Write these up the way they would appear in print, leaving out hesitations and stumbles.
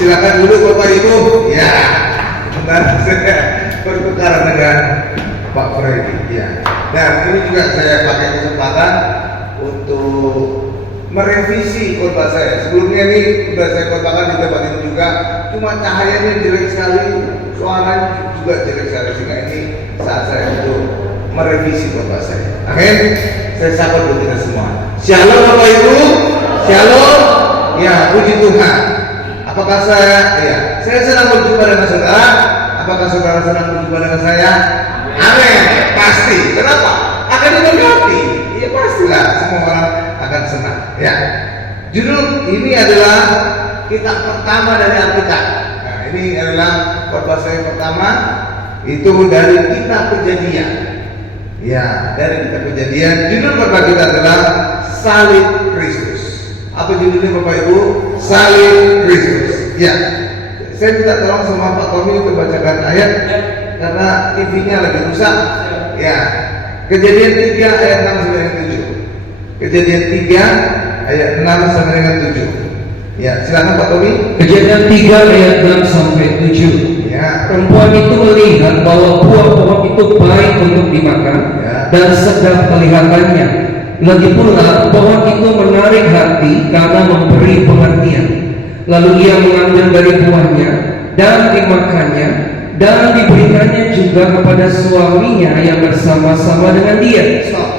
Silakan dulu Bapak Ibu. Ya, sebentar saya bertukar dengan Pak Freddy. Ya. Dan ini juga saya pakai kesempatan untuk merevisi khotbah saya. Sebelumnya ini sudah saya khotbahkan di tempat ini juga, cuma cahayanya jelek sekali, suaranya juga jelek sekali, sehingga ini saat saya untuk merevisi khotbah saya. Amin. Saya sapa dulu kita semua. Shalom Bapak Ibu. Shalom. Ya, puji Tuhan. Apakah saya senang berjumpa dengan saudara? Apakah saudara senang berjumpa dengan saya? Amin. Pasti. Kenapa? Akan diberkati. Iya pastilah. Semua orang akan senang. Ya. Judul ini adalah kitab pertama dari Alkitab. Nah, ini adalah khotbah saya pertama. Itu dari kitab Kejadian. Ya, dari kitab Kejadian. Judul khotbah kita adalah Salib Kristus. Apa judulnya Bapak Ibu? Salib Kristus. Ya. Saya minta tolong sama Pak Tommy untuk bacakan ayat karena TV-nya lagi rusak. Ya. Kejadian 3 ayat 6 sampai dengan 7. Kejadian 3 ayat 6 sampai dengan 7. Ya, silakan Pak Tommy. Kejadian 3 ayat 6 sampai 7. Ya. Perempuan itu melihat bahwa buah pohon itu baik untuk dimakan, Ya. dan sedap kelihatannya. Lagi pula pohon itu menarik hati karena memberi pengertian. Lalu ia mengambil dari buahnya dan dimakannya, dan diberikannya juga kepada suaminya yang bersama-sama dengan dia. Stop.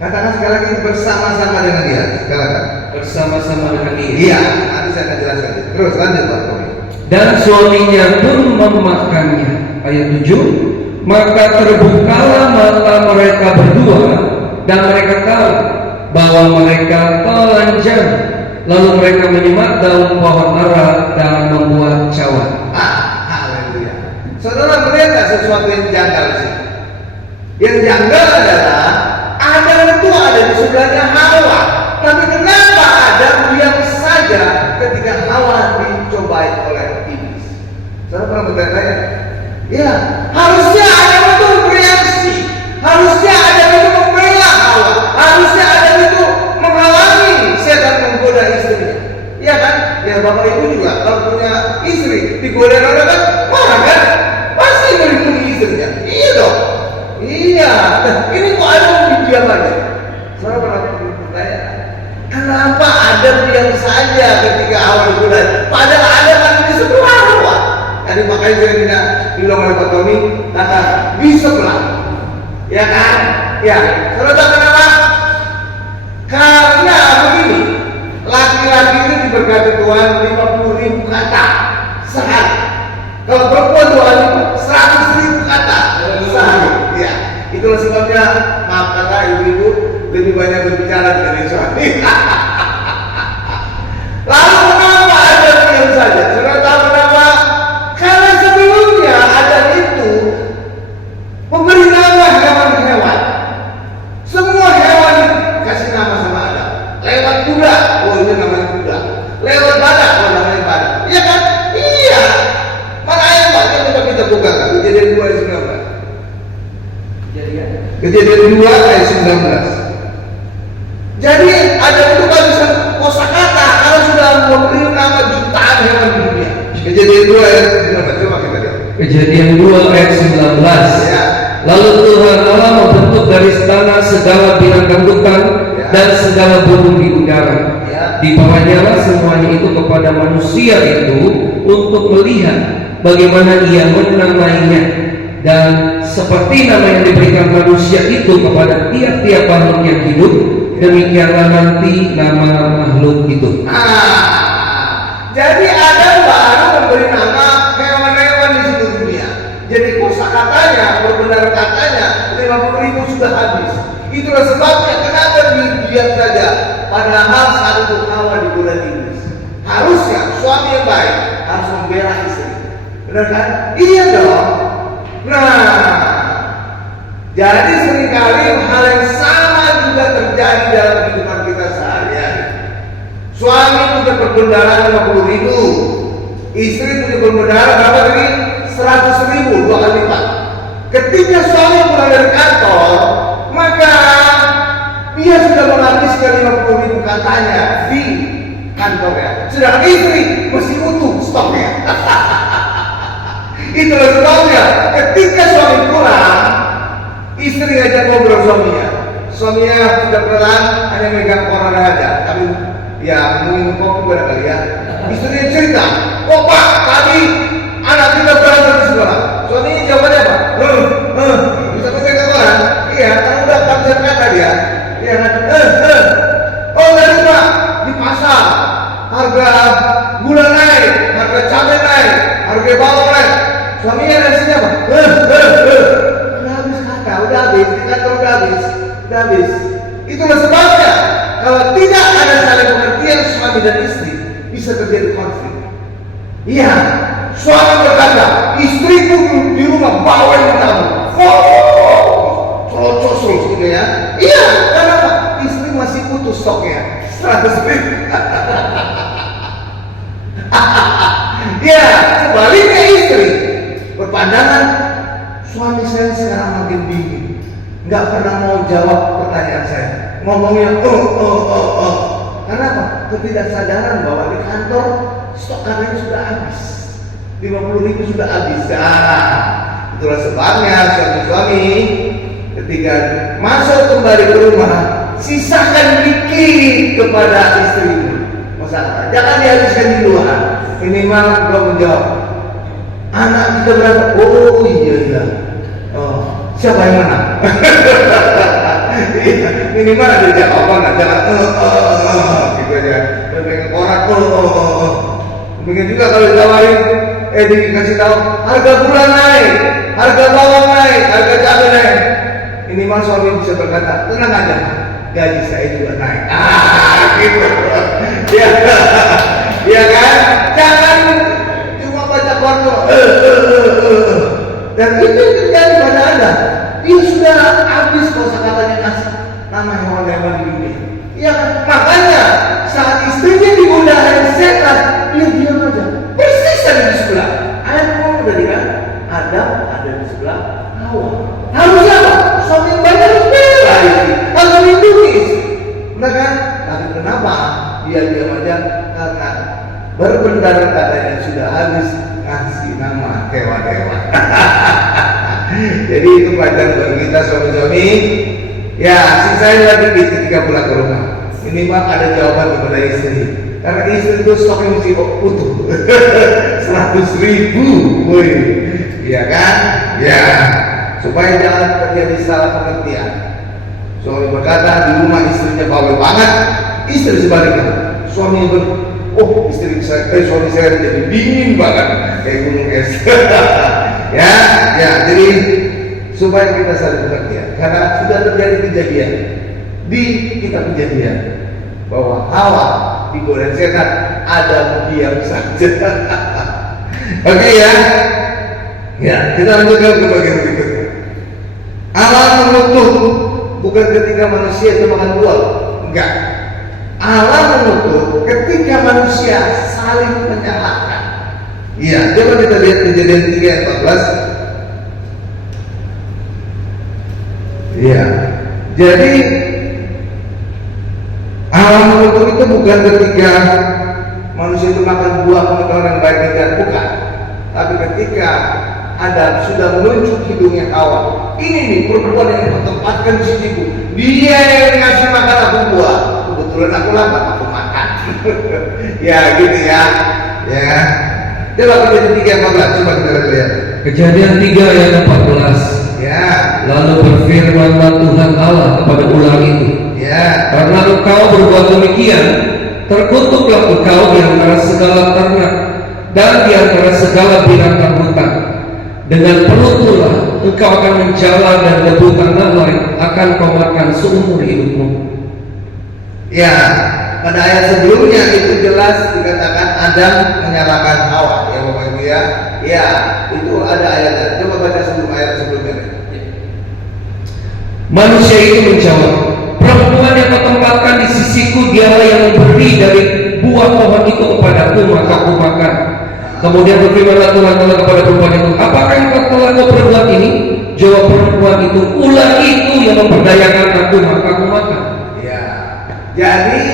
Katakan sekali lagi, bersama-sama dengan dia. Silakan. Bersama-sama dengan dia. Iya, nanti saya akan jelaskan. Terus lanjut Pak Tommy. Dan suaminya pun memakannya. Ayat 7. Maka terbukalah mata mereka berdua, dan mereka tahu bahwa mereka telanjang. Lalu mereka menyemat daun pohon ara dan membuat cawan. Haleluya. Saudara melihat tak sesuatu yang janggal sih? Yang janggal adalah Adam itu ada di sebelahnya Hawa. Tapi kenapa Adam diam saja ketika Hawa dicobai oleh iblis? Saudara pernah bertanya? Ya, harusnya Adam itu bereaksi. Harusnya Adam itu membela Hawa. Harusnya Adam itu menghalangi setan menggoda istrinya. Iya kan? Ya Bapak Ibu juga kalau punya istri digoda orang kan marah kan? Pasti melindungi istrinya. Iya dong. Iya. Nah, ini kok Adam diam aja? Saya pernah bertanya, kenapa Adam diam saja ketika Hawa digoda? Padahal Adam ada di sebelah Hawa. Tadi makanya saya tidak bilang oleh Pak Tommy, kata di sebelah. Ya kan? Ya. Saudara tahu kenapa? Karena begini, laki-laki itu diberkati Tuhan 50.000 kata sehari. Kalau perempuan Tuhan 100.000 kata sehari. Ya, itulah sebabnya maaf kata ibu-ibu lebih banyak berbicara dari suami. Lalu kenapa ada diam saja? Saudara tahu kenapa? Karena sebelumnya ada itu memberi nama hewan-hewan. Semua hewan kasih nama sama Adam. Lewat kuda, oh ini namanya kuda. Lewat badak, oh namanya badak. Iya kan? Iya. Mana ayat Pak? Coba kita buka kan? Kejadian 2 ayat 19. Kejadian 2 ayat 19. Jadi Adam itu kan bisa kosakata kalau sudah memberi nama jutaan hewan di dunia. Kejadian 2 ayat 19. Coba kita lihat. Kejadian 2 ayat 19. Ya. Lalu Tuhan Allah membentuk dari tanah segala binatang hutan dan segala burung di udara. Dibawanya lah semuanya itu kepada manusia itu untuk melihat bagaimana ia menamainya. Dan seperti nama yang diberikan manusia itu kepada tiap-tiap makhluk yang hidup, demikianlah nanti nama makhluk itu. Jadi Adam baru memberi nama hewan-hewan di seluruh dunia. Jadi kosakatanya, perbenar katanya 50.000 sudah habis. Itulah sebabnya kenapa diam saja. Padahal saat itu Hawa digoda iblis. Harusnya suami yang baik harus membela istri. Benar kan? Iya dong. Nah, jadi seringkali hal yang sama juga terjadi dalam kehidupan kita sehari-hari. Suami punya perbendaharaan 50.000, istri punya perbendaharaan berapa tadi? 100.000, 2 kali lipat. Ketika suami pulang dari kantor, maka dia sudah menghabiskan 50.000 katanya di kantornya. Sedangkan istri mesti utuh Itulah sebabnya ketika suami pulang, istri ngajak ngobrol suaminya. Suaminya sudah pulang, hanya megang koran aja, tapi ya minum kopi barangkali ya. Istrinya cerita, "Oh Pak, tadi anak kita berantem di sekolah." Suaminya jawabannya apa? Bisa megang koran? Iya, karena udah bisa kata dia. Iya kan? Oh tadi Pak, di pasar harga gula naik, harga cabai naik, harga bawang naik. Suaminya nasinya apa? Udah habis kata, udah habis, di kantor udah habis. Itulah sebabnya kalau tidak ada saling pengertian suami dan istri, bisa terjadi konflik. Iya, suami berkata, istriku di rumah bawain kamu, cocok gitu ya. Iya, karena apa? Istri masih putus stoknya 100.000. Ya, sebaliknya istri berpandangan, suami saya sekarang makin bingung, nggak pernah mau jawab pertanyaan saya, ngomongnya karena apa? Ketidaksadaran bahwa di kantor stok karetnya sudah habis, 50.000 sudah habis. Itulah sebabnya suami-suami ketika masuk kembali ke rumah, sisakan dikit kepada istrimu. Masalah, jangan dihabiskan di luar. Minimal kau menjawab, anak kita berapa? Oh iya. Oh, siapa yang menang? Minimal ada jawaban, jangan gitu aja. Dengan orang Mungkin juga kalau ditawarin, dikasih tahu harga gula naik, harga bawang naik, harga cabai naik. Minimal suami bisa berkata, tenang aja, gaji saya juga naik. Gitu. Ya kan? Jangan cuma baca porno. Dan itu yang terjadi pada Anda. Dia sudah habis kosakatanya kasih nama hewan-hewan di dunia. Ya, makanya saat istrinya digodain setan, dia diam aja. Persis ada di sebelah. Ayat ngomong tadi kan, Adam ada di sebelah Hawa. Harusnya apa? Suami yang baik harus bela istri, harus melindungi istri. Benar kan? Tapi kenapa dia diam aja? Karena berbenar katanya sudah habis kasih nama hewan-hewan. Jadi itu pelajaran bagi kita suami-suami. Ya, sisanya lagi ketika pulang ke rumah. Minimal ada jawaban kepada istri. Karena istri itu stoknya mesti utuh. 100.000, woi, iya kan? Ya, supaya jangan terjadi salah pengertian. Suami berkata di rumah istrinya bawel banget, istri sebaliknya. Suami suami saya jadi dingin banget kayak gunung es. ya, jadi supaya kita saling pengertian. Karena sudah terjadi kejadian di kitab Kejadian bahwa Hawa digoda setan, Adam diam saja. Oke ya. Ya, kita lanjutkan ke bagian berikutnya. Allah mengutuk bukan ketika manusia itu makan buah, enggak. Allah mengutuk ketika manusia saling menyalahkan. Iya, coba kita lihat Kejadian 3 ayat 14. Iya. Jadi Allah mengutuk itu bukan ketika manusia itu makan buah pengetahuan yang baik dan jahat, bukan. Tapi ketika Adam sudah menunjuk hidungnya Hawa, ini nih perempuan yang ditempatkan di sisiku, dia yang ngasih makan aku buah, kebetulan aku lapar, aku makan. Ya gitu ya. Ya. Coba Kejadian 3 ayat 14, coba kita lihat. Kejadian 3 ayat 14. Ya. Lalu berfirmanlah Tuhan Allah kepada ular itu, Ya. karena engkau berbuat demikian, terkutuklah engkau di antara segala ternak dan di antara segala binatang hutan. Dengan perutmulah engkau akan menjala dan debu tanah lain akan kau makan seumur hidupmu. Ya, pada ayat sebelumnya itu jelas dikatakan Adam menyalahkan Hawa, ya Bapak Ibu ya. Ya, itu ada ayatnya. Coba baca sebelum ayat sebelumnya. Manusia itu menjawab, perempuan yang kau tempatkan di sisiku, dialah yang memberi dari buah pohon itu kepadaku, maka aku makan. Kemudian berfirmanlah Tuhan Allah kepada perempuan itu, apakah yang telah kau perbuat ini? Jawab perempuan itu, ular itu yang memperdayakan aku, maka aku makan. Ya, jadi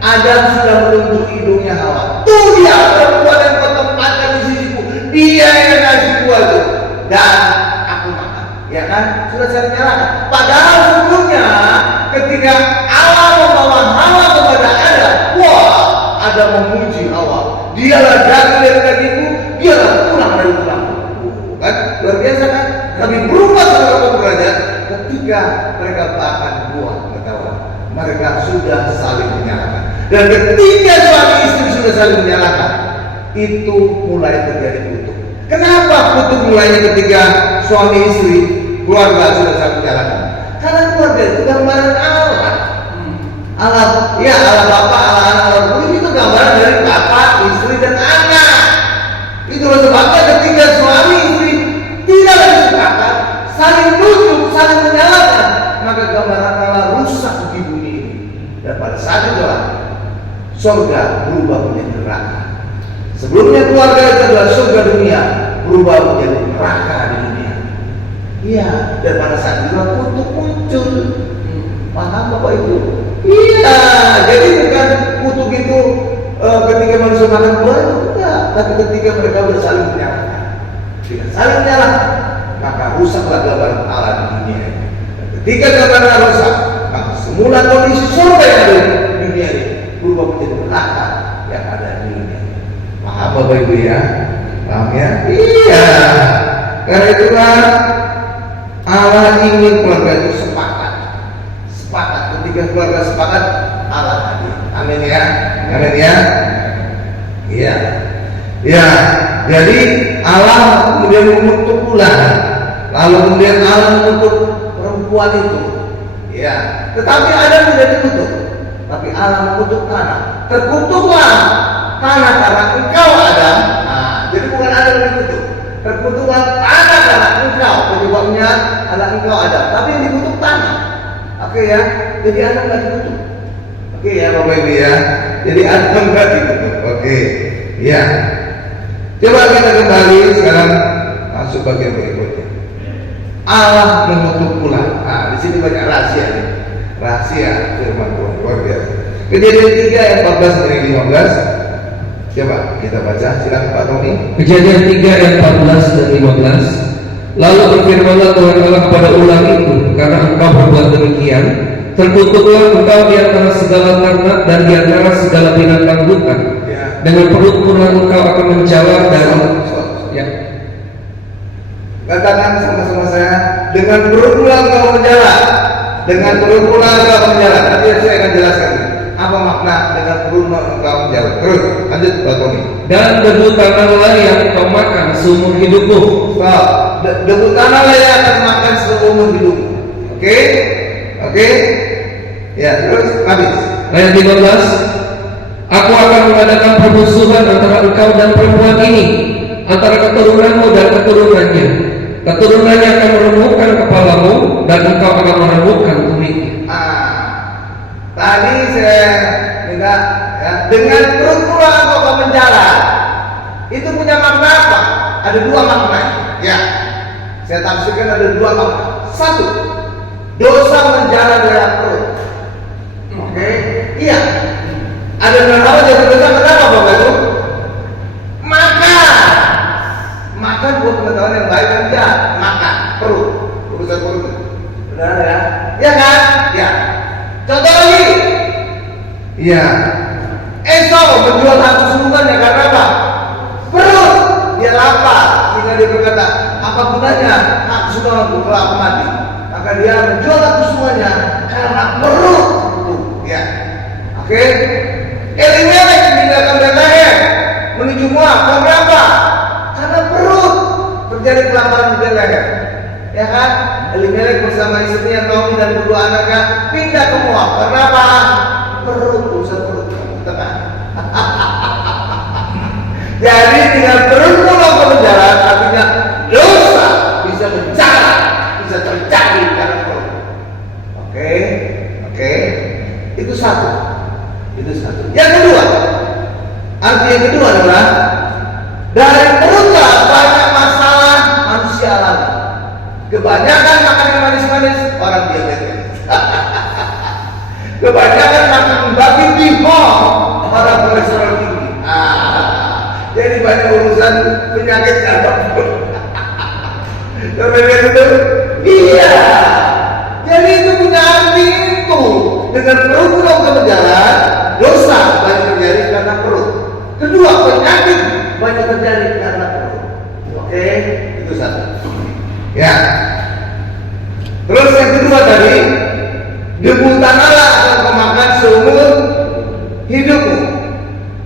Adam sudah menunjuk hidungnya Hawa. Tuh dia perempuan yang kau tempatkan di sisiku, dia yang ngasih buah Dialah daging dari dagingku, dialah tulang dari tulangku. Kan luar biasa kan? Tapi berubah saudara derajat ketika mereka makan buah ketahuan. Mereka sudah saling menyalahkan. Dan ketika suami istri sudah saling menyalahkan, itu mulai terjadi kutuk. Kenapa kutuk mulainya ketika suami istri keluarga sudah saling menyalahkan? Karena keluarga itu gambaran Allah. Allah, ya Allah Bapa, Allah Anak, Allah Roh itu gambaran dari bapak, istri dan anak. Itulah sebabnya ketika suami istri tidak lagi sepakat, saling nuduh, saling menyalahkan, maka gambaran Allah rusak di bumi ini. Dan pada saat itulah surga berubah menjadi neraka. Sebelumnya keluarga itu adalah surga dunia, berubah menjadi neraka di dunia. Iya, dan pada saat itu kutuk muncul. Paham Bapak Ibu? Iya, jadi bukan kutuk itu ketika manusia makan buah itu enggak, tapi ketika mereka bersaling menyalahkan. Jika saling menyalahkan, maka rusaklah gambaran Allah di dunia ini. Ketika gambaran Allah rusak, maka semula kondisi surga yang ada di dunia ini berubah menjadi neraka yang ada di dunia. Paham Bapak Ibu ya? Paham ya? Iya. Karena itulah Allah ingin keluarga itu sepakat. Ketika keluarga sepakat, Allah hadir. Amin ya. Amin ya. Iya. Ya. Jadi Allah kemudian mengutuk ular. Lalu kemudian Allah mengutuk perempuan itu. Ya. Tetapi Adam tidak dikutuk. Tapi Allah mengutuk tanah. Terkutuklah tanah karena engkau Adam. Nah, jadi bukan Adam yang dikutuk. Terkutuklah tanah karena engkau. Penyebabnya adalah engkau Adam. Tapi yang dikutuk tanah. Oke ya. Jadi Adam nggak dikutuk. Oke ya Bapak Ibu ya. Jadi Adam nggak dikutuk. Oke. Ya. Coba kita kembali sekarang masuk bagian berikutnya. Allah mengutuk ular. Nah, di sini banyak rahasia nih. Rahasia firman Tuhan luar biasa. Kejadian 3 ayat 14 dari 15. Coba kita baca, silakan Pak Tony. Kejadian 3 ayat 14 dan 15. Lalu berfirmanlah Tuhan Allah kepada ular itu, karena engkau berbuat demikian, terkutuklah engkau di antara segala ternak dan di antara segala binatang hutan. Ya. Dengan perutmu engkau akan menjalar dan ya. Katakan sama-sama saya, dengan perutmu engkau menjalar. Dengan perutmu engkau menjalar. Nanti saya akan jelaskan apa makna dengan perutmu engkau menjalar. Terus lanjut Pak Tony. Dan debu tanahlah yang engkau makan seumur hidupmu. Debu tanahlah yang akan makan seumur hidupmu. Oke? Oke? Ya, terus habis. Ayat 15. Aku akan mengadakan permusuhan antara engkau dan perempuan ini, antara keturunanmu dan keturunannya. Keturunannya akan meremukkan kepalamu dan engkau akan meremukkan tumitnya. Tadi saya minta ya, dengan perutmu engkau akan menjalar. Itu punya makna apa? Ada dua makna. Ya, saya tafsirkan ada dua makna. Satu, dosa menjalar dalam perut. Oke, iya. Ada hal jadi dosa kenapa Bapak Ibu? Makan buat pengetahuan yang baik dan jahat. Makan perut, urusan perut. Benar ya? Ya kan? Ya. Contoh lagi. Iya. Esau menjual hak kesulungannya karena apa? Perut. Dia lapar. Sehingga dia berkata, apa gunanya hak kesulunganku kalau aku mati? Maka dia menjual hak kesulungannya karena perut. Ya. Oke. Elimelek meninggalkan Betlehem menuju Moab. Karena apa? Karena perut. Terjadi kelaparan di Betlehem. Ya kan? Elimelek bersama istrinya Naomi dan kedua anaknya pindah ke Moab. Karena apa? Perut, urusan perut. Tekan. Jadi dengan perut pulau ke penjara, artinya dosa bisa menjara, bisa terjadi karena perut. Oke, oke. Itu satu. Itu satu. Yang kedua, arti yang kedua adalah dari perutlah banyak masalah manusia alami. Kebanyakan makan yang manis-manis, orang diabetes. Kebanyakan makan babi bihong, orang kolesterol tinggi. Jadi banyak urusan penyakit apapun. Kemudian itu, iya. Jadi itu punya arti itu. Dengan perut pulau ke penjara, dosa banyak terjadi karena perut. Kedua, penyakit banyak terjadi karena perut. Oke, itu satu. Ya. Terus yang kedua tadi, debu tanahlah akan kemakan seumur hidupmu.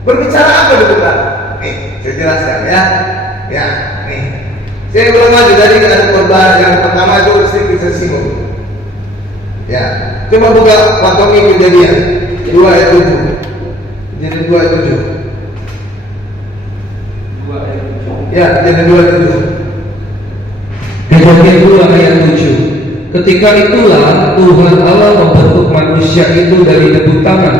Berbicara apa debu tanah? Nih, saya jelaskan ya. Ya, nih. Saya belum maju dari ada korban yang pertama itu sedikit singgung. Ya, coba buka Patomi Kejadian 2 ayat 7. Kejadian 2 ayat 7. Ya, Kejadian 2 ayat 7. Kejadian 2 ayat 7. Ketika itulah Tuhan Allah membentuk manusia itu dari debu tanah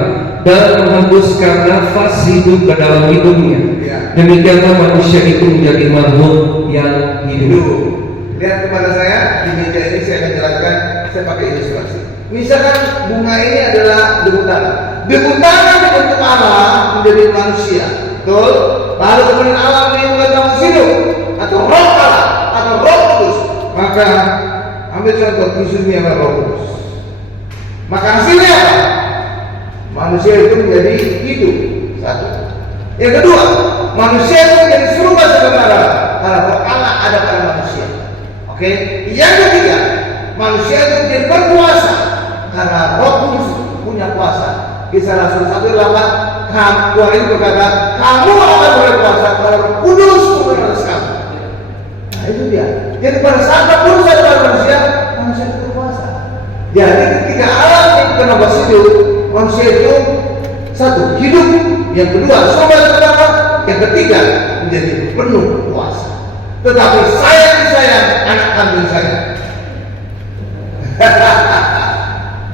dan menghembuskan nafas hidup ke dalam hidungnya. Ya. Demikianlah manusia itu menjadi makhluk yang hidup. Lihat kepada saya di meja ini, saya akan jelaskan. Saya pakai ilustrasi. Misalkan bunga ini adalah debu tanah. Debu tanah dibentuk Allah menjadi manusia, betul? Lalu kemudian Allah menimbulkan nafas hidup atau roh Allah atau roh kudus. Maka ambil contoh khususnya Roh Kudus. Maka hasilnya apa? Manusia itu menjadi hidup. Satu. Yang kedua, manusia itu menjadi serupa dengan Allah karena roh Allah ada pada manusia. Oke. Yang ketiga, manusia itu menjadi berkuasa karena Roh Kudus punya kuasa. Kisah Rasul 1:8, Tuhan itu berkata, kamu akan berkuasa karena Roh Kudus menurut kamu. Nah itu dia. Jadi pada saat berusaha dengan manusia, manusia itu berkuasa. Jadi ketika Allah menciptakan nafas hidup, manusia itu satu hidup, yang kedua sobat pertama, yang ketiga menjadi penuh kuasa. Tetapi saya disayang anak kandung saya.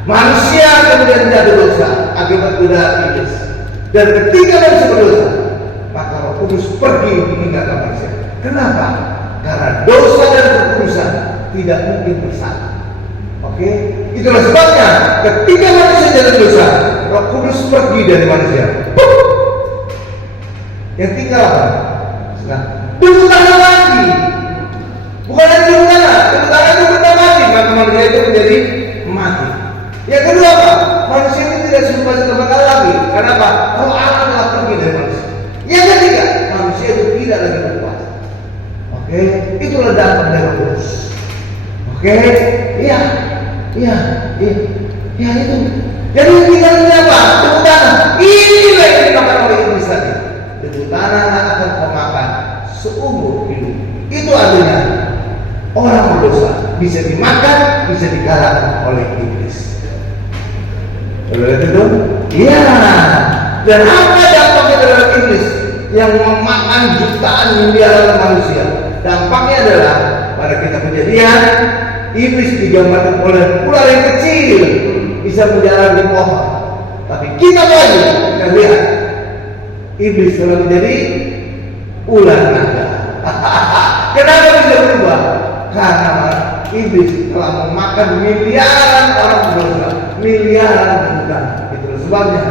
Manusia kemudian jatuh dosa akibat godaan iblis. Dan ketika manusia berdosa, maka Roh Kudus pergi meninggalkan manusia. Kenapa? Karena dosa dan kekudusan tidak mungkin bersatu. Oke? Itulah sebabnya ketika manusia jatuh dosa, Roh Kudus pergi dari manusia. Yang tinggal apa? Nah, debu tanah lagi. Bukan lagi debu tanah. Debu tanah itu benda mati, maka manusia itu menjadi mati. Yang kedua apa? Manusia itu tidak serupa dengan Allah lagi. Kenapa? Roh Allah telah pergi dari manusia. Yang ketiga, manusia itu tidak lagi berkuasa. Oke, itulah dampak dari Roh Kudus. Oke, iya itu. Jadi tinggalnya apa? Debu tanah. Inilah yang dimakan oleh iblis tadi. Debu tanah akan memakan seumur hidup. Itu artinya orang berdosa bisa dimakan, bisa dikalahkan oleh iblis. Lihat itu? Iya. Dan apa dampaknya terhadap iblis yang memakan jutaan miliaran manusia? Dampaknya adalah pada kita kejadian, iblis digambarkan oleh ular yang kecil bisa berjalan di pohon. Tapi kita lagi kita lihat iblis telah menjadi ular naga. Kenapa bisa berubah? Karena iblis telah memakan miliaran orang berdosa, miliaran juta. Itu sebabnya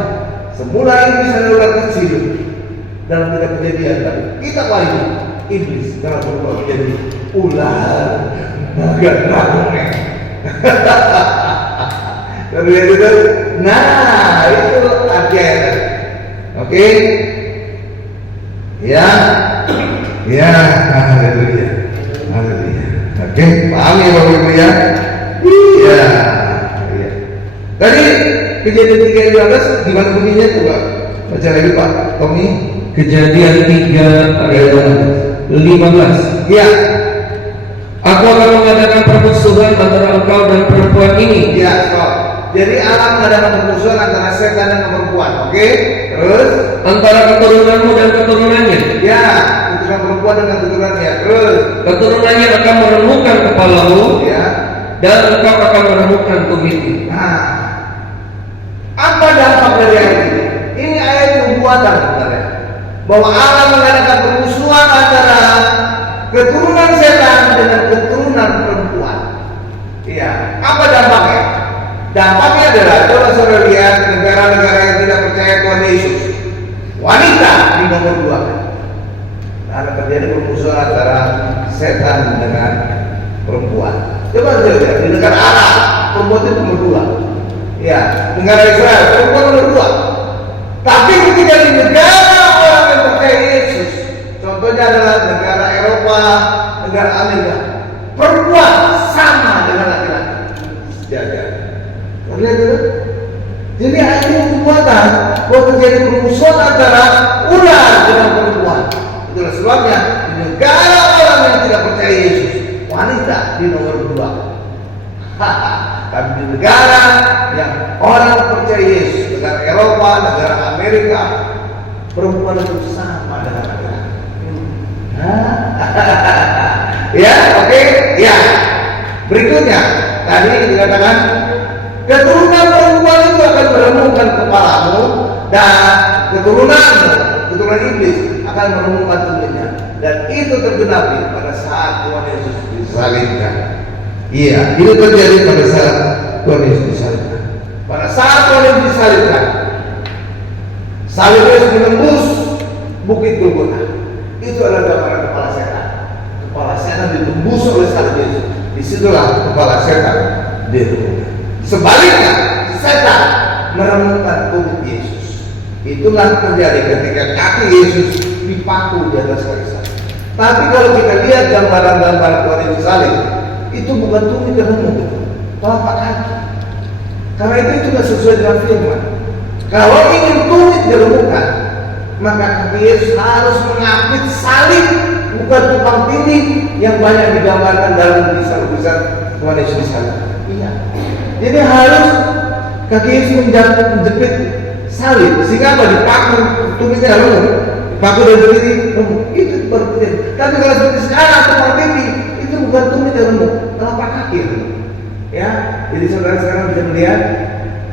semula iblis adalah ular kecil dalam kitab Kejadian tadi. Kita lagi iblis telah berubah menjadi ular naga dragon. Nah itu artinya. Oke? Ya, haleluya. Oke, paham ya Bapak Ibu ya? Iya. Tadi Kejadian 3:15 gimana bunyinya coba? Baca lagi Pak Tommy. Kejadian 3 ayat 15. Iya. Aku akan mengadakan permusuhan antara engkau dan perempuan ini. Iya, stop. Jadi Allah mengadakan permusuhan antara setan dan perempuan. Oke? Terus Antara keturunanmu dan keturunannya. ya, keturunan perempuan dengan keturunannya. Terus Keturunannya akan meremukkan kepalamu, ya. dan engkau akan meremukkan tumitmu. Nah, apa dampak dari ayat ini? Ini ayat nubuatan sebenarnya. Bahwa Allah mengadakan permusuhan antara keturunan setan dengan keturunan perempuan. Iya. Apa dampaknya? Dampaknya adalah coba saudara lihat negara-negara yang tidak percaya Tuhan Yesus. Wanita di nomor 2. Karena terjadi permusuhan antara setan dengan perempuan. Coba saudara lihat di negara Arab, perempuan itu nomor 2. Ya, negara Israel perempuan nomor 2. Tapi ketika di negara orang yang selanjutnya adalah negara Eropa, negara Amerika. Perempuan sama dengan laki-laki. Sejajar. Lihat itu. Jadi ada perbuatan bahwa terjadi permusuhan antara ular dengan perempuan. Itulah sebabnya di negara orang yang tidak percaya Yesus, wanita di nomor 2. Tapi di negara yang orang percaya Yesus, negara Eropa, negara Amerika, perempuan itu sama dengan laki-laki. Ya, oke, ya. Berikutnya, tadi dikatakan keturunan perempuan itu akan meremukkan kepalamu dan keturunanmu, keturunan iblis akan meremukkan tumitnya. Dan itu tergenapi pada saat Tuhan Yesus disalibkan. Iya, itu terjadi pada saat Tuhan Yesus disalibkan. Pada saat Tuhan Yesus disalibkan, salib Yesus menembus bukit Golgota. Itu adalah gambaran kepala setan. Kepala setan ditembus oleh salib Yesus. Disitulah kepala setan diremukkan. Sebaliknya, setan meremukkan tubuh Yesus. Itulah terjadi ketika kaki Yesus dipaku di atas kayu salib. Tapi kalau kita lihat gambaran-gambaran Tuhan Yesus salib, itu bukan tumit yang remuk, telapak kaki. Karena itu juga sesuai dengan firman. Kalau ingin tumit diremukkan, maka kaki Yesus harus mengapit salib, bukan tumpang tindih yang banyak digambarkan dalam lukisan-lukisan Tuhan Yesus disalibkan. Iya. Jadi harus kaki Yesus menjepit salib sehingga apa? Dipaku, tumitnya remuk, dipaku dan berdiri remuk. Itu baru terjadi. Tapi kalau seperti sekarang tumpang tindih, itu bukan tumit yang remuk, telapak kaki remuk. Ya, jadi saudara sekarang bisa melihat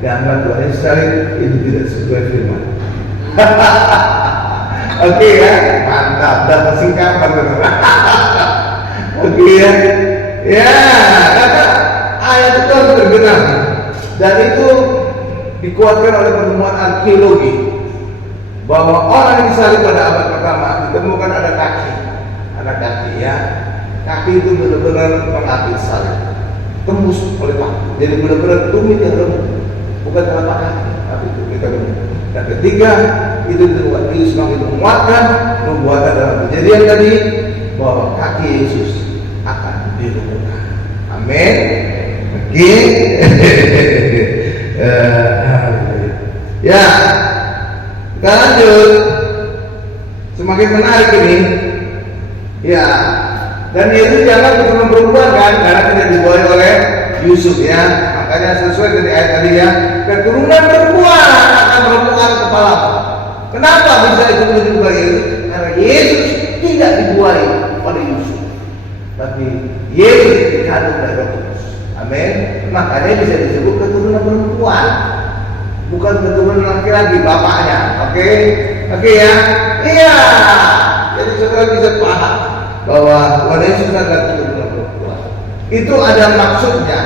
gambar Tuhan Yesus salib itu tidak sesuai firman. Oke ya, mantap. Dapat singkapan benar. Oke ya, ya, kata ayat itu harus tergenapi dan itu dikuatkan oleh penemuan arkeologi bahwa orang yang disalib pada abad pertama ditemukan ada kaki ya, kaki itu benar-benar mengapit salib, tembus oleh paku, jadi benar-benar tumit yang remuk, bukan telapak kaki, tapi tumit yang remuk. Dan ketiga itu ditemukan Yesus itu menguatkan perbuatan dalam kejadian tadi bahwa kaki Yesus akan diremukkan. Amin. Oke. Ya, kita lanjut. Semakin menarik ini. Ya, dan Yesus jangan keturunan perempuan kan, karena tidak dibawa oleh Yusuf ya. Makanya sesuai dengan ayat tadi ya, keturunan perempuan akan meremukkan kepala. Kenapa bisa itu menunjukkan kepada Yesus? Karena Yesus tidak dibuai oleh Yusuf, tapi Yesus dikandung dari Roh Kudus. Amin. Makanya bisa disebut keturunan perempuan, bukan keturunan laki-laki bapaknya. Oke ya. Iya. Jadi saudara bisa paham bahwa Tuhan Yesus adalah keturunan perempuan. Itu ada maksudnya.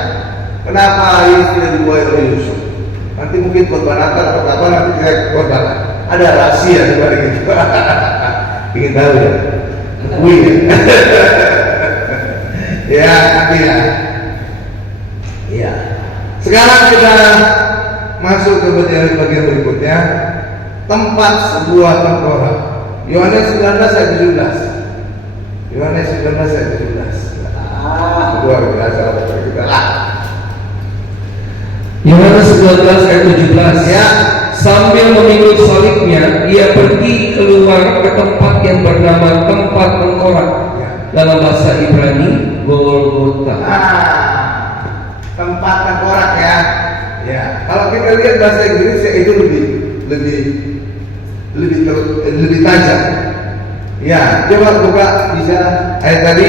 Kenapa Yesus tidak dibuai oleh Yusuf? Nanti mungkin korban Natal atau apa nanti kita korban. Ada rahasia di balik itu. Ingin tahu ya? Wih. Ya, nanti ya. Iya. Sekarang kita masuk ke bagian berikutnya. Tempat sebuah tengkorak. Yohanes 19 ayat 17. Yohanes 19 ayat 17. Luar biasa kita lah. Yohanes 19 ayat 17 Ya. Sambil memikul salibnya, ia pergi keluar ke tempat yang bernama tempat tengkorak Ya. dalam bahasa Ibrani Golgota. Tempat tengkorak ya. Ya. Kalau kita lihat bahasa Inggris ya itu lebih tajam. Ya, coba buka bisa ayat tadi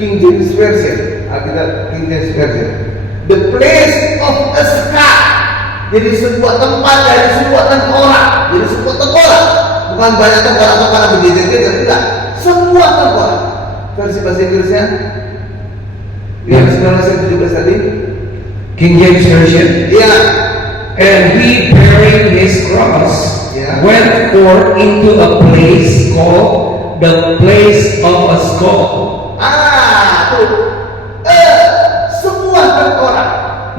King James Version, Alkitab King James Version. The place of a scar. Jadi sebuah tempat dari sebuah tengkorak. Jadi sebuah tengkorak, bukan banyak tengkorak-tengkorak begitu-begitu, tidak. Sebuah tengkorak. Versi bahasa Inggrisnya. Yang 1917 tadi. King James Version. Iya. And he bearing his cross Yeah. went forth into a place called the place of a skull. Tuh. Sebuah tengkorak,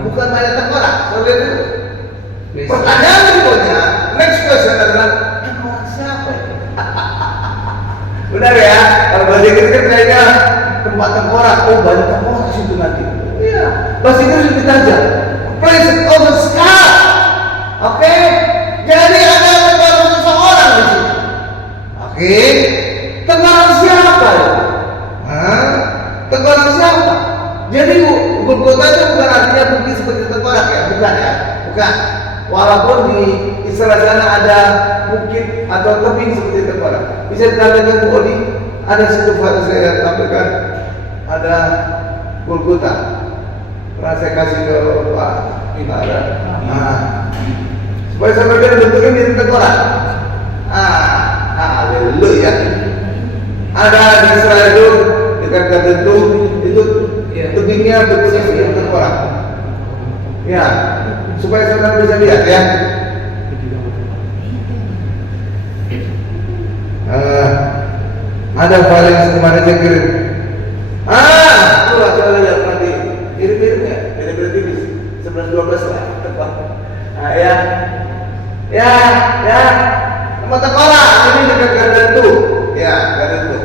bukan banyak tengkorak. Saudara itu. Pertanyaan berikutnya, next question adalah tengkorak siapa ini? Benar ya, kalau bahasa Inggris kan kayaknya tempat tengkorak, oh banyak tengkorak situ nanti. Iya, bahasa Inggris lebih tajam. Place of the sky. Oke, jadi ada tengkorak seseorang di situ. Oke, tengkorak siapa ya? Tengkorak siapa? Jadi Golgota itu bukan artinya bukit seperti tengkorak ya, bukan ya, bukan. Walaupun di Israel sana ada bukit atau tebing seperti tengkorak. Bisa ditampilkan Bu Odi, ada situ foto saya tampilkan, ada Golgota. Pernah saya kasih ke Pak Imara. Supaya sampai dia bentuknya mirip tengkorak. Haleluya. Ada di Israel itu dekat Gadentu itu tebingnya bentuknya seperti tengkorak. Ya, supaya saudara bisa lihat ya. Ada file yang kemarin saya kirim. Coba lihat nanti. Mirip-miripnya, mirip-mirip tipis. 11-12 lah, tepat. Ya. Nama tengkorak ini dekat Gadentu. Ya, Gadentu.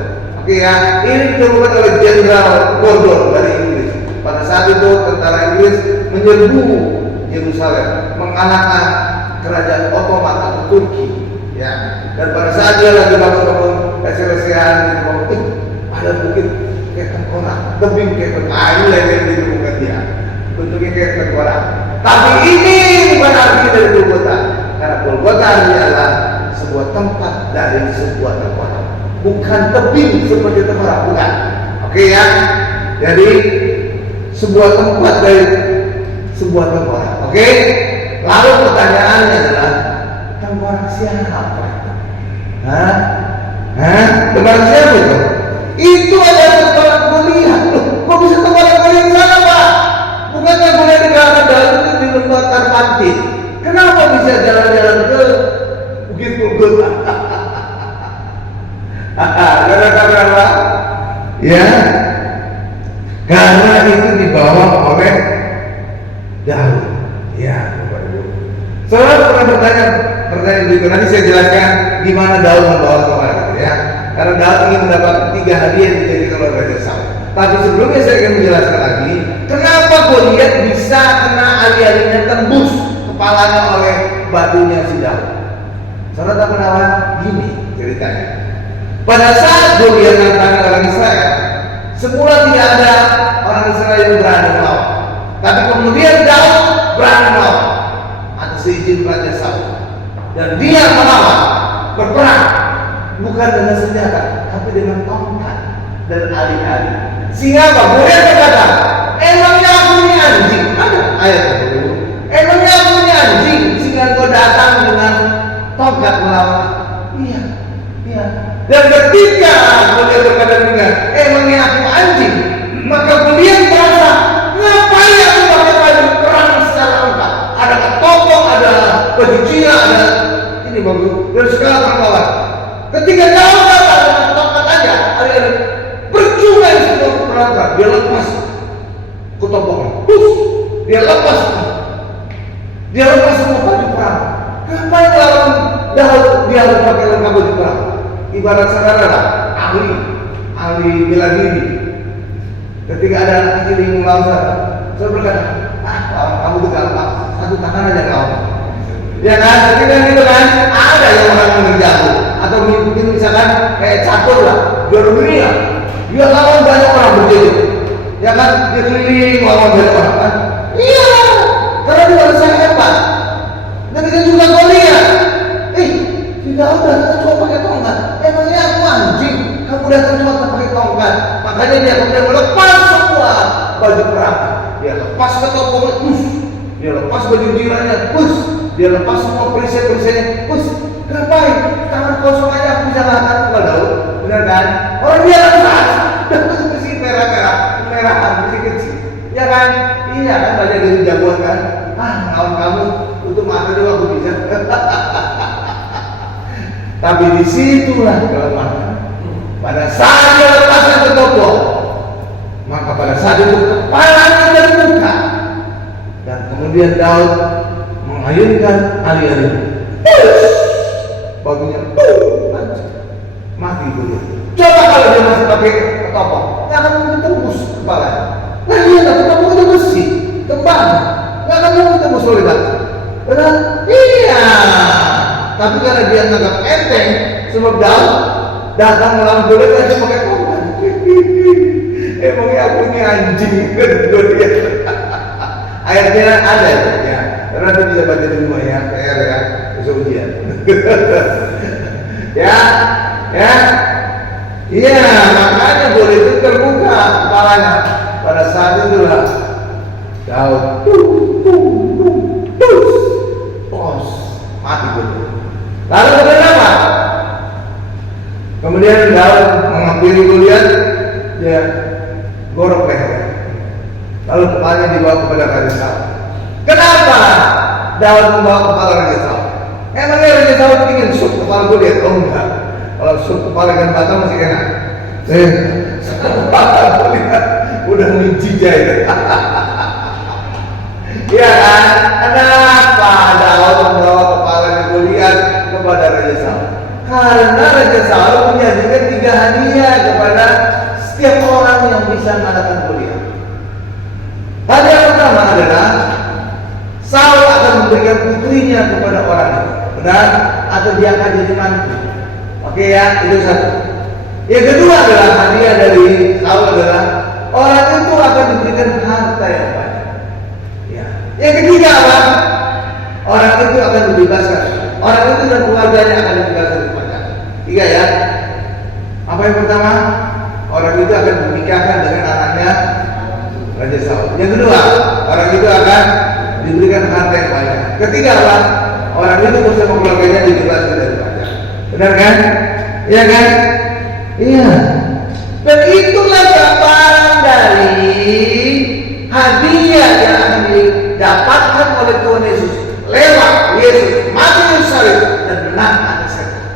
Oke ya, ini ditemukan oleh Jenderal Gordon dari Inggris. Pada saat itu tentara Inggris menyerbu Yerusalem, mengalahkan kerajaan Ottoman atau Turki. Ya, dan pada saat dia lagi bangun lesehan ada bukit kayak tengkorak, tebing kayak tengkorak, yang ditemukan dia, bentuknya kayak tengkorak. Tapi ini bukan arti dari Golgota, karena Golgota adalah sebuah tempat dari sebuah tengkorak, bukan tebing seperti tengkorak, bukan. Oke ya, jadi sebuah tempat dari sebuah tengkorak. Oke, lalu pertanyaannya adalah tengkorak siapa? Tengkorak siapa itu? Itu adalah tengkorak Goliat. Loh, kok bisa tengkorak Goliat sana, Pak? Bukankah Goliat dikalahkan dalam itu di lembah Karpanti? Kenapa bisa jalan-jalan ke Bukit Golgota? Karena apa? Ya, karena itu dibawa oleh Daud. Ya, Bapak Ibu. Saudara pernah pertanyaan berikut, nanti saya jelaskan di mana Daud membawa tongkat itu ya. Karena Daud ingin mendapat 3 hadiah yang dijadikan oleh Raja Saul. Tapi sebelumnya saya akan menjelaskan lagi, kenapa Goliat bisa kena ali-alinya tembus kepalanya oleh batunya si Daud. Saudara tak menawan gini ceritanya. Pada saat Goliat menantang orang Israel, semula tidak ada orang Israel yang berani melawan. Tapi kemudian Daud berani melawan atas izin Raja Saul. Dan dia melawan, berperang, bukan dengan senjata, tapi dengan tongkat dan ali-ali. Sehingga apa? Goliat berkata, emangnya aku ini anjing? Ada ayat itu. Emangnya aku ini anjing sehingga kau datang dengan tongkat melawan? Iya. Dan ketika Goliat berkata dengan emangnya aku anjing, maka Goliat merasa, ngapain aku pakai baju perang secara lengkap? Ada ketopong, ada baju Cina, ada ini bagus. Dan sekarang melawan. Ketika Daud datang dengan tongkat aja, percuma yang semua perangkat. Dia lepas ketopongnya, dia lepas semua baju perang. Ngapain lawan Daud? Dia harus pakai lengkap baju perang. Ibarat saudara lah, ahli bela diri. Ketika ada anak kecil yang melawan saya berkata, kamu itu gampang, satu tangan aja kau. Ya kan, ketika gitu kan, ada yang orang mengejarku atau mengikuti misalkan kayak catur lah, juara dunia. Dia lawan banyak orang berjejer. Ya kan, dia keliling lawan banyak orang kan. Iya, karena dia harus hebat. Dan kita juga Goliat. Tidak udah, kita cuma pakai tongkat. Emangnya aku anjing? Kamu datang cuma pakai tongkat. Makanya dia kemudian melepas semua baju perang. Dia lepas ketopongnya, dia lepas baju jiranya, dia lepas semua perisai-perisainya, ngapain? Tangan kosong aja aku bisa lakukan. Enggak tahu, benar kan? Orang dia lepas, dapat besi merahan, besi kecil. Ya kan? Iya kan, banyak dari jagoan kan? Kawan kamu untuk makan juga aku bisa. Tapi disitulah kelemahan. Pada saat dia lepaskan ketopong, maka pada saat itu kepalanya terbuka, dan kemudian Daud mengayunkan ali-ali, baginya mati Goliat. Coba kalau dia masih pakai ketopong, nggak akan mungkin tembus kepalanya. Nah iya, tapi ketopong itu besi, tembang, nggak akan mungkin tembus oleh batu. Benar? Iya. Tapi karena dia menganggap enteng, sebab daun datang melawan boleh aja pakai topeng. Emangnya aku ini anjing kan dia. Akhirnya ada ya. Karena nanti bisa baca di rumah ya, PR ya, besok ujian. Ya, ya. Iya, makanya boleh itu terbuka kepalanya. Pada saat itulah daun pos mati boleh. Lalu kemudian apa? Kemudian daun menghampiri Goliat, ya gorok lehernya. Lalu kepalanya dibawa kepada Raja Saul. Kenapa Daud membawa kepala Raja Saul? Emangnya Raja Saul ingin sup kepala Goliat? Oh enggak. Kalau sup kepala ikan batang masih enak. Kepala Goliat udah mencijai. Iya kan? Kenapa Daud membawa kepala Goliat kepada Raja Saul? Karena Raja Saul menjanjikan 3 hadiah kepada setiap orang yang bisa mengalahkan Goliat. Hadiah pertama adalah Saul akan memberikan putrinya kepada orang itu, benar? Atau dia akan jadi mantu. Oke ya, itu satu. Yang kedua adalah hadiah dari Saul adalah orang itu akan diberikan harta yang banyak. Ya. Yang ketiga apa? Orang itu akan dibebaskan. Orang itu dan keluarganya akan dibebaskan dari pajak. 3 ya. Apa yang pertama? Orang itu akan menikahkan dengan anaknya Raja Saul. Yang kedua, orang itu akan diberikan harta yang banyak. Ketiga apa? Orang itu bersama keluarganya dibebaskan dari pajak. Benar kan? Iya kan? Iya. Dan itulah gambaran dari hadiah yang akan didapatkan oleh Tuhan Yesus lewat Yesus mati di salib dan menang atas setan.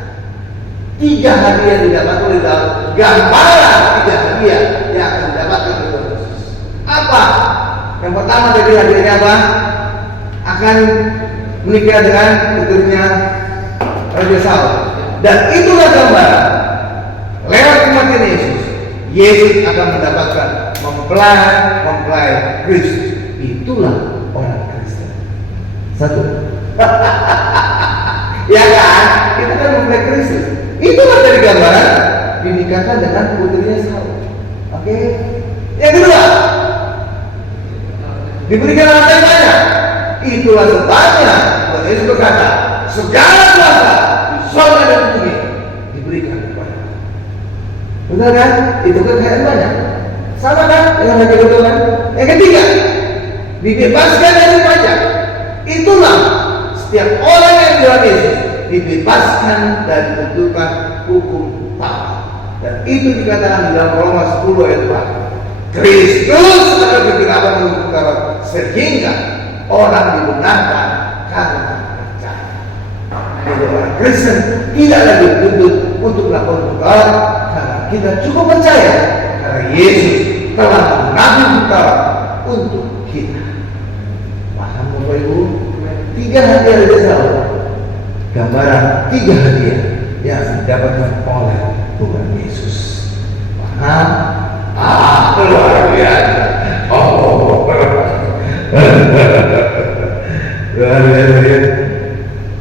3 hadiah didapatkan oleh Daud. Gambaran 3 hadiah yang akan didapatkan oleh Tuhan Yesus. Apa? Yang pertama tadi hadiahnya apa? Akan menikah dengan putrinya Raja Saul. Dan itulah gambaran lewat kematian Yesus. Yesus akan mendapatkan mempelai Kristus. Itulah orang Kristen. 1. Ya kan? Itu kan mempelai Kristus. Itulah dari gambaran dinikahkan dengan putrinya Saul. Oke? Yang kedua, diberikan harta yang banyak. Itulah sebabnya Tuhan Yesus berkata, segala kuasa di surga dan bumi diberikan kepada. Benar kan? Itu kekayaan banyak. Sama kan dengan hadiah kedua kan? Yang ketiga, dibebaskan dari pajak. Itulah setiap orang yang Tuhan Yesus dibebaskan dari tuntutan hukum Taurat. Dan itu dikatakan di dalam Roma 10 ayat 4. Kristus akan bergerakkan hukum Taurat sehingga orang dibenarkan karena percaya. Jadi orang Kristen tidak lagi dituntut untuk melakukan hukum Taurat karena kita cukup percaya karena Yesus telah mengambil hukum Taurat untuk kita. Paham Bapak Ibu? 3 hadiah dari Saul. Gambaran 3 hadiah yang didapatkan oleh Tuhan Yesus. Paham? Luar biasa. Oh, luar biasa.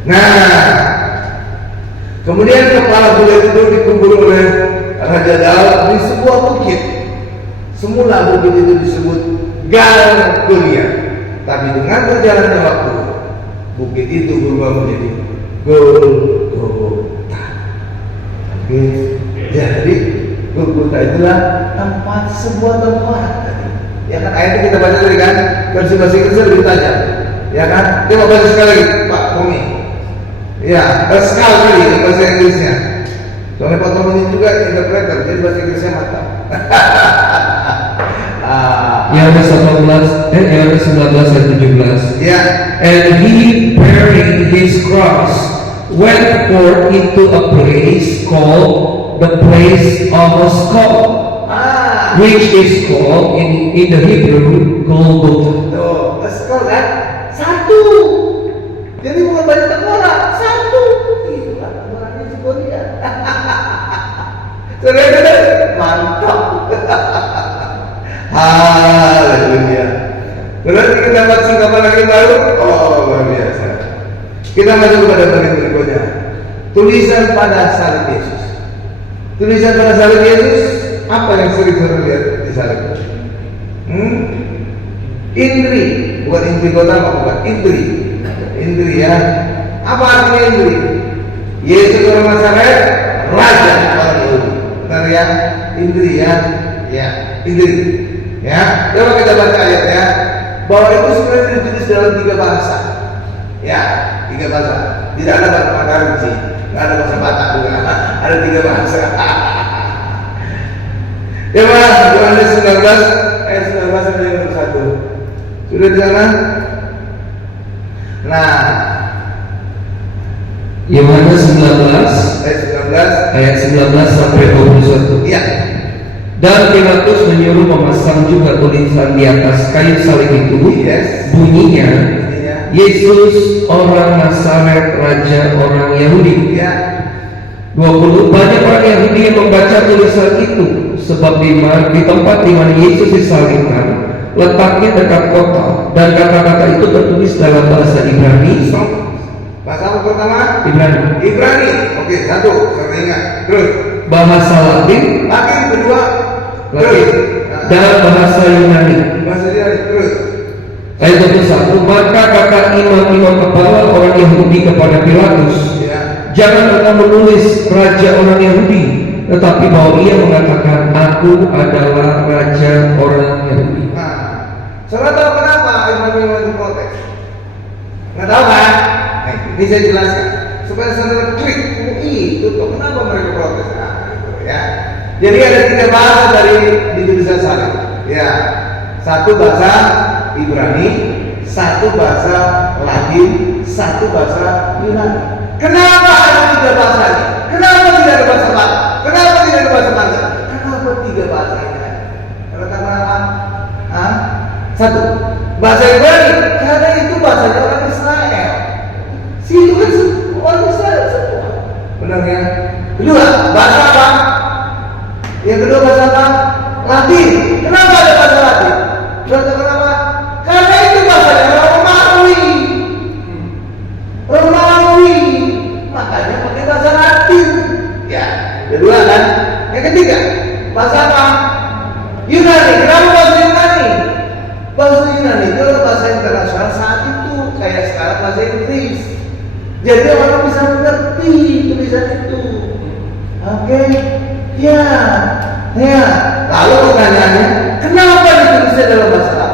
Nah, kemudian kepala Goliat itu dikubur oleh Raja Daud di sebuah bukit. Semula bukit itu disebut Goliat, tapi dengan berjalannya waktu, bukit itu berubah menjadi Golgota. Oke, jadi Golgota itulah tempat sebuah tempat tadi. Ya kan ayatnya kita baca tadi kan, versi bahasa Inggrisnya lebih tajam. Ya kan? Coba baca sekali lagi, Pak Tommy. Ya, sekali bahasa Inggrisnya. Soalnya Pak Tommy juga interpreter, jadi bahasa Inggrisnya mantap. Yohanes 19 dan 17. Ya. And he bearing his cross went forth into a place called the place of a skull, which is called in the Hebrew Golgotha. Tuh, skull kan? 1. Jadi bukan banyak tengkorak, 1. Itulah tengkoraknya si Goliat. Saudara, mantap. Haleluya. Berarti kita masuk kapan lagi baru? Oh, luar biasa. Kita masuk kepada poin berikutnya. Tulisan pada salib Yesus. Tulisan pada salib Yesus, apa yang sering saudara lihat di salib? Indri, bukan Indri kota, bukan Indri. Indri ya. Apa artinya Indri? Yesus orang Nazaret, Raja orang Yahudi. Benar ya? Indri ya. Ya, Indri. Ya, coba kita baca ayatnya. Bahwa itu sebenarnya ditulis dalam 3 bahasa. Ya, 3 bahasa. Tidak ada bahasa Mandarin sih. Nggak ada bahasa Batak juga. Ada 3 bahasa. Coba Yohanes 19 ayat 19 sampai 21. Sudah di sana? Nah, Yohanes 19 ayat 19 sampai 21. Iya. Dan Pilatus menyuruh memasang juga tulisan di atas kayu salib itu. Yes. Bunyinya, Bunyinya, Yesus orang Nazaret, Raja orang Yahudi. ya. 20. Banyak orang Yahudi yang membaca tulisan itu, sebab di tempat di mana Yesus disalibkan letaknya dekat kota, dan kata-kata itu tertulis dalam bahasa Ibrani. Bahasa apa pertama? Ibrani. Ibrani. Oke, 1. Saya ingat. Terus. Bahasa Latin. Latin kedua. Terus. Latin. Dan bahasa Yunani. Bahasa Yunani. Terus. Ayat 21. Maka kata imam-imam kepala orang Yahudi kepada Pilatus, Ya. jangan engkau menulis Raja orang Yahudi, tetapi bahwa ia mengatakan, aku adalah Raja orang Yahudi. Nah, saudara tahu kenapa imam-imam itu protes? Nggak tahu kan? Ini saya jelaskan supaya saudara klik. Oh, itu tuh kenapa mereka protes? Nah, gitu, ya. Jadi ada 3 bahasa dari di tulisan salib. Ya, 1 bahasa Ibrani, 1 bahasa Latin, 1 bahasa Yunani. Kenapa ada 3 bahasa ini? Kenapa tidak ada bahasa Batak? Kenapa tidak ada bahasa Mandarin? Kenapa 3 bahasa ini? Kalau kata apa? 1 bahasa Ibrani, karena itu bahasanya orang Israel. Situ kan orang Israel semua. Benar ya? Kedua, bahasa apa? Yang kedua bahasa apa? Latin. Kenapa ada bahasa Latin? Kenapa? Karena itu bahasanya Romawi. Romawi. Makanya pakai bahasa Latin. Ya, kedua kan? Yang ketiga, bahasa apa? Yunani. Kenapa bahasa Yunani? Bahasa Yunani itu adalah bahasa internasional saat itu, kayak sekarang bahasa Inggris. Jadi orang bisa mengerti tulisan itu. Oke, ya. Lalu pertanyaannya, kenapa ditulisnya dalam bahasa Arab?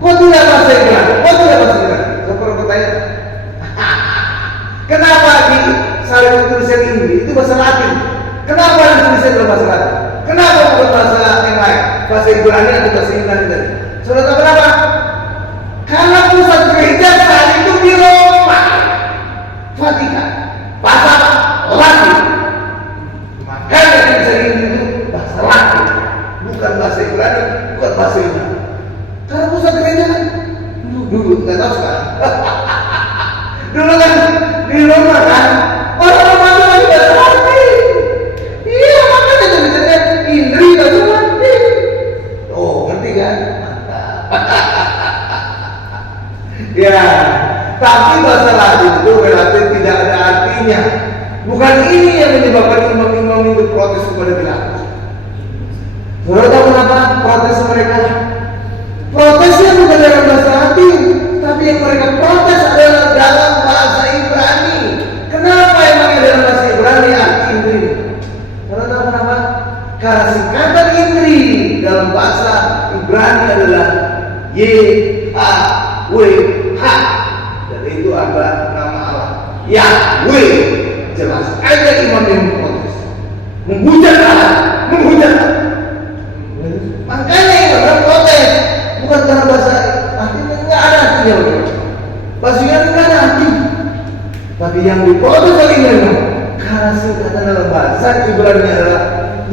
Kok tidak bahasa Ibrani? Kok tidak bahasa Ibrani? Seperti pertanyaan. Kenapa di salib tulisan Inggris itu bahasa Latin? Kenapa ditulisnya dalam bahasa Latin? Kenapa bukan bahasa yang lain? Bahasa Ibrani atau bahasa Yunani tadi? Saudara tahu kenapa? Karena pusat gereja saat itu di Roma, Vatikan, bahasa Latin. Makanya tulisan Inggris itu bahasa Latin, bukan bahasa Ibrani, bukan bahasa Yunani. Karena pusat gereja kan dulu nggak tahu sekarang. Dulu kan di Roma kan orang Roma itu lagi bahasa Latin. Iya, makanya tulisannya Indri bahasa Latin. Oh, ngerti kan? Ya, tapi bahasa Latin itu relatif tidak ada artinya. Bukan ini yang menyebabkan imam-imam itu protes kepada Pilatus. Saudara tahu kenapa protes mereka? Protesnya bukan dalam bahasa Latin, tapi yang mereka protes adalah dalam bahasa Ibrani. Kenapa emangnya dalam bahasa Ibrani arti Indri? Saudara tahu kenapa? Karena singkatan Indri dalam bahasa Ibrani adalah YHWH, dan itu adalah nama Allah Yahweh. Jelas ada imam yang protes, menghujat Allah, menghujat Allah. Makanya imam protes bukan karena bahasa artinya nggak ada artinya, bahasa Yunani nggak ada artinya, tapi yang diprotes oleh imam karena singkatan dalam bahasa Ibrani adalah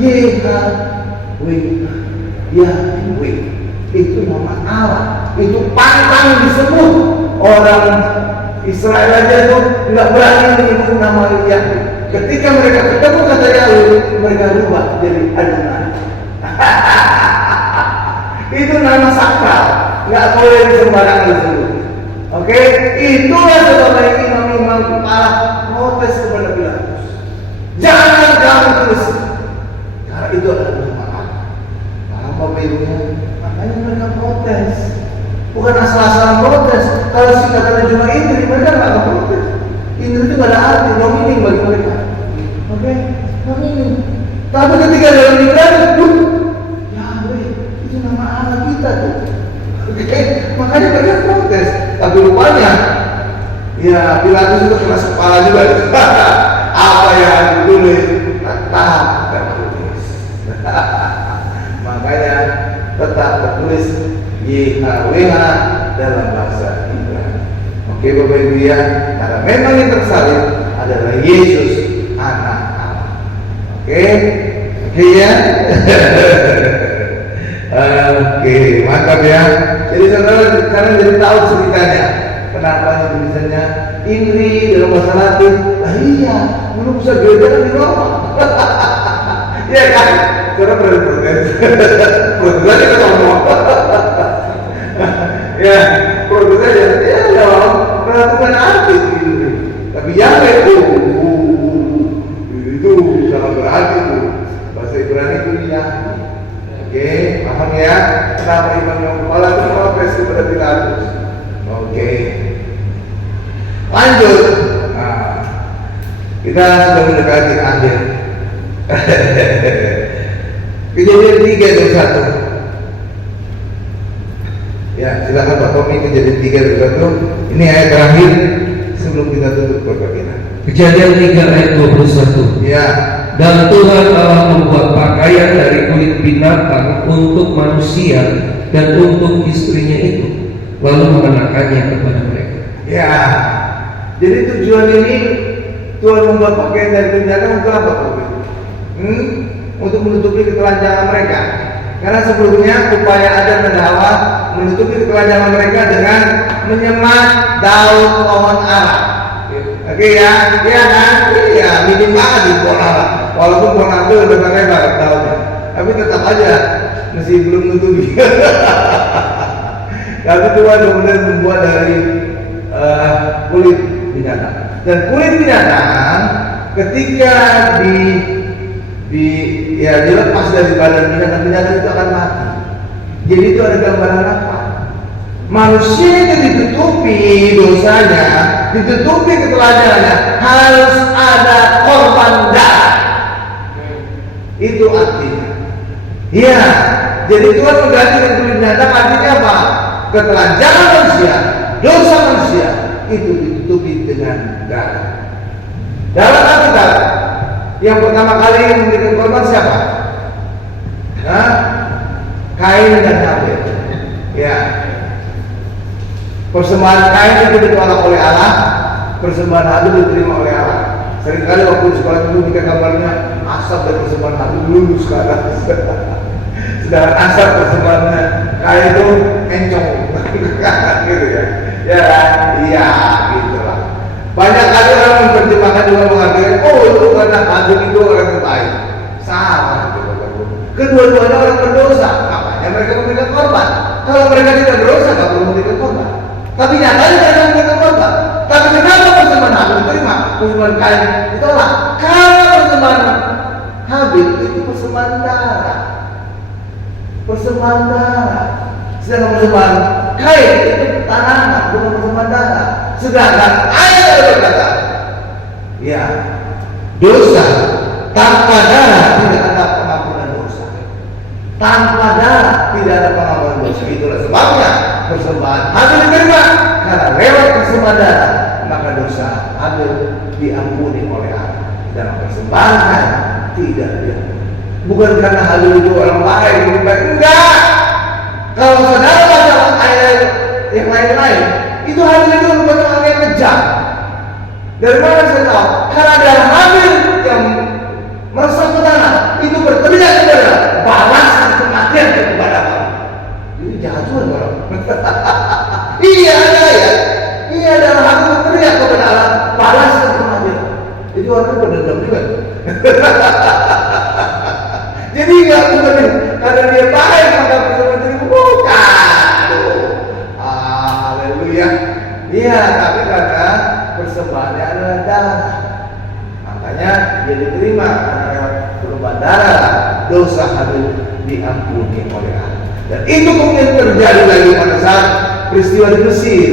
YHWH, Yahweh. Itu nama Allah, itu pantang disebut. Orang Israel aja tuh nggak berani menyebut nama Yahweh. Ketika mereka ketemu kata Yahweh, mereka rubah jadi Adonai. Itu nama sakral, nggak boleh sembarangan disebut. Oke, itulah sebabnya imam-imam kepala protes kepada Pilatus. Jangan kamu tulis, karena itu adalah bermanfaat. Apa bedanya? Makanya mereka protes. Bukan asal-asalan protes. Kalau singkatan cuma Indri, mereka nggak akan protes. Indri itu nggak ada arti, nomini bagi mereka. Oke, nomini. Tapi ketika dalam Ibrani, Yahweh itu nama Allah kita tuh. Oke, makanya mereka protes. Tapi rupanya, ya Pilatus itu keras kepala juga. Apa yang ditulis tetap tertulis. Makanya tetap tertulis YHWH dalam bahasa Ibrani. Oke Bapak Ibu ya, karena memang yang tersalib adalah Yesus anak Allah. Oke ya. Oke, mantap ya. Jadi saudara sekarang jadi tahu ceritanya. Kenapa tulisannya Indri dalam bahasa Latin? Iya, belum bisa gereja kan di Roma. Iya kan? Saudara protes. Protes aja ngomong. Ya, protes aja. Ya dong, bukan arti Indri. Tapi yang itu sangat berarti tuh. Bahasa Ibrani itu ya. Oke, paham ya? Kenapa imam yang kepala itu protes kepada Pilatus? Oke, lanjut. Nah, kita sudah mendekati akhir. Kejadian 3 dan 1. Ya, silakan Pak Tommy, Kejadian 3 dan 1. Ini ayat terakhir sebelum kita tutup perbagian. Kejadian 3 ayat 21. Ya. Dan Tuhan Allah membuat pakaian dari kulit binatang untuk manusia dan untuk istrinya itu, lalu mengenakannya kepada mereka. Ya, jadi tujuan ini Tuhan membuat pakaian dari kulit binatang untuk apa? Untuk menutupi ketelanjangan mereka. Karena sebelumnya upaya Adam dan Hawa menutupi ketelanjangan mereka dengan menyemat daun pohon ara. Oke ya, iya kan? Iya, minim banget di pohon ara. Walaupun pohon ara itu udah lebar daunnya, tapi tetap aja masih belum nutupi. Tapi Tuhan kemudian membuat dari kulit binatang. Dan kulit binatang ketika dilepas dari badan binatang itu akan mati. Jadi itu ada gambaran apa? Manusia itu ditutupi dosanya, ditutupi ketelanjangannya, harus ada korban darah. Itu artinya. Iya, jadi Tuhan mengganti dengan kulit binatang artinya apa? Ketelanjangan manusia, dosa manusia itu ditutupi dengan darah. Dalam Alkitab yang pertama kali memberikan korban siapa? Kain dan Habel. Ya. Persembahan Kain itu ditolak oleh Allah, persembahan Habel diterima oleh Allah. Seringkali waktu di sekolah dulu kita gambarnya asap dari persembahan Habel lulus ke atas. Sedangkan asap persembahannya Kain itu encong, gitu ya. Ya, iya, gitulah. Banyak kali orang menerjemahkan juga mengatakan, oh itu karena Habel itu orang yang baik. Salah, gitu. Kedua-duanya orang berdosa, makanya mereka memberikan korban. Kalau mereka tidak berdosa, nggak perlu memberikan korban. Tapi nyatanya mereka memberikan korban. Tapi kenapa persembahan Habel diterima? Persembahan Kain ditolak. Karena persembahan Habel itu persembahan darah. Persembahan darah. Sedangkan persembahan Kain itu tanaman, bukan persembahan darah. Sedangkan ayat berkata, ya, dosa tanpa darah tidak ada pengampunan dosa. Tanpa darah tidak ada pengampunan dosa. Itulah sebabnya persembahan Habel diterima. Karena lewat persembahan darah, maka dosa Habel diampuni oleh Allah. Dan persembahan Kain tidak diampuni. Bukan karena Habel itu orang baik, enggak. Kalau saudara baca ayat yang lain-lain, itu Habel itu rupanya orang yang kejam. Dari mana saya tahu? Karena darah Habel yang meresap ke tanah itu berteriak kepada balasan kematian kepada Allah. Ini jahat juga orang. Iya ada ya. Iya darah Habel berteriak kepada Allah balasan kematian. Itu orang dendam juga. Jadi nggak bukan karena dia baik maka bersama dirimu, bukan. Haleluya. Iya, tapi karena persembahannya adalah darah, makanya dia diterima karena perubahan darah, dosa harus diampuni oleh Allah. Dan itu kemudian terjadi lagi pada saat peristiwa di Mesir.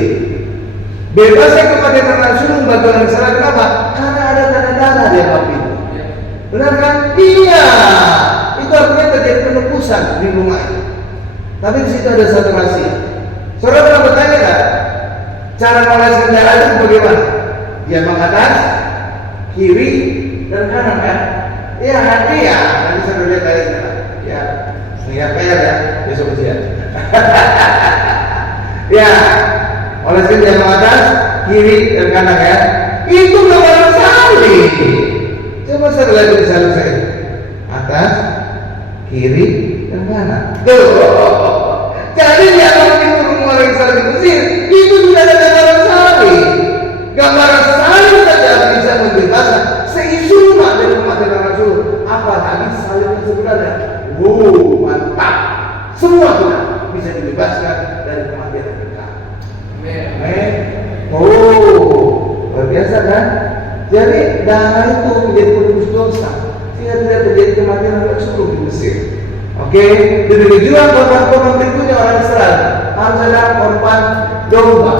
Bebasnya kepada Rasul bantuan yang salah, kenapa? Karena ada tanda darah di dalam itu. Benar kan? Iya. Itu artinya terjadi penebusan di rumah itu. Tapi di situ ada satu rahasia. Saudara pernah bertanya kan? Cara mengoleskan darah itu bagaimana? Dia mengatas, kiri, dan kanan kan? Iya, iya. Nanti saya lihat ayatnya. Ya, saya PR ya, besok ujian. Ya, oleskan dia mengatas, kiri, dan kanan ya. Itu gambaran salib. Coba saya lihat di salib saya. Atas, kiri, dan kanan. Tuh. Jadi dia begitu mengeluarkan salib Mesir, itu sudah ada gambaran salib. Gambaran salib saja bisa membebaskan seisu umat dari kematian Rasul. Apalagi salib sebenarnya. Mantap. Semua sudah bisa dibebaskan dari kematian mereka. Amin. Luar biasa kan? Jadi darah itu menjadi penebus dosa, sehingga tidak terjadi kematian anak sulung di Mesir. Oke, demikian juga korban-korban berikutnya orang Israel harus ada korban domba,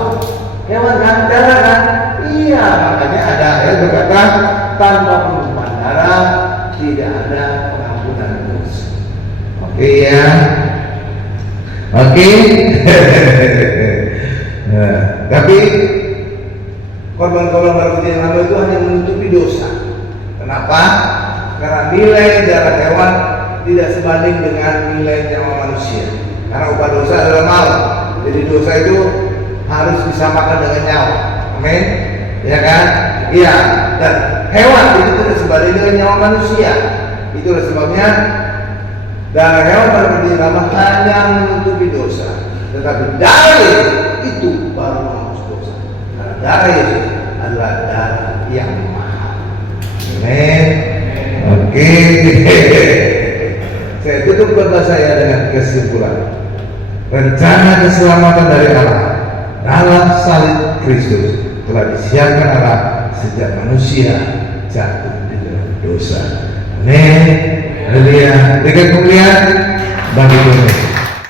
hewan kan, darah kan? Iya, makanya ada ayat berkata tanpa penumpahan darah tidak ada pengampunan dosa. Oke ya, oke. Nah, tapi korban-korban berikutnya yang lama itu hanya menutupi dosa. Kenapa? Karena nilai darah hewan tidak sebanding dengan nilai nyawa manusia. Karena upah dosa adalah maut. Jadi dosa itu harus disamakan dengan nyawa. Amin. Ya kan? Iya. Dan hewan itu tidak sebanding dengan nyawa manusia. Itulah sebabnya darah hewan pada pertama hanya menutupi dosa. Tetapi darah Yesus itu baru menghapus dosa. Karena darah Yesus adalah darah yang mahal. Amin. Oke. Saya tutup khotbah saya dengan kesimpulan. Rencana keselamatan dari Allah dalam salib Kristus telah disiapkan Allah sejak manusia jatuh di dalam dosa. Amin. Haleluya. Berikan kemuliaan bagi Tuhan.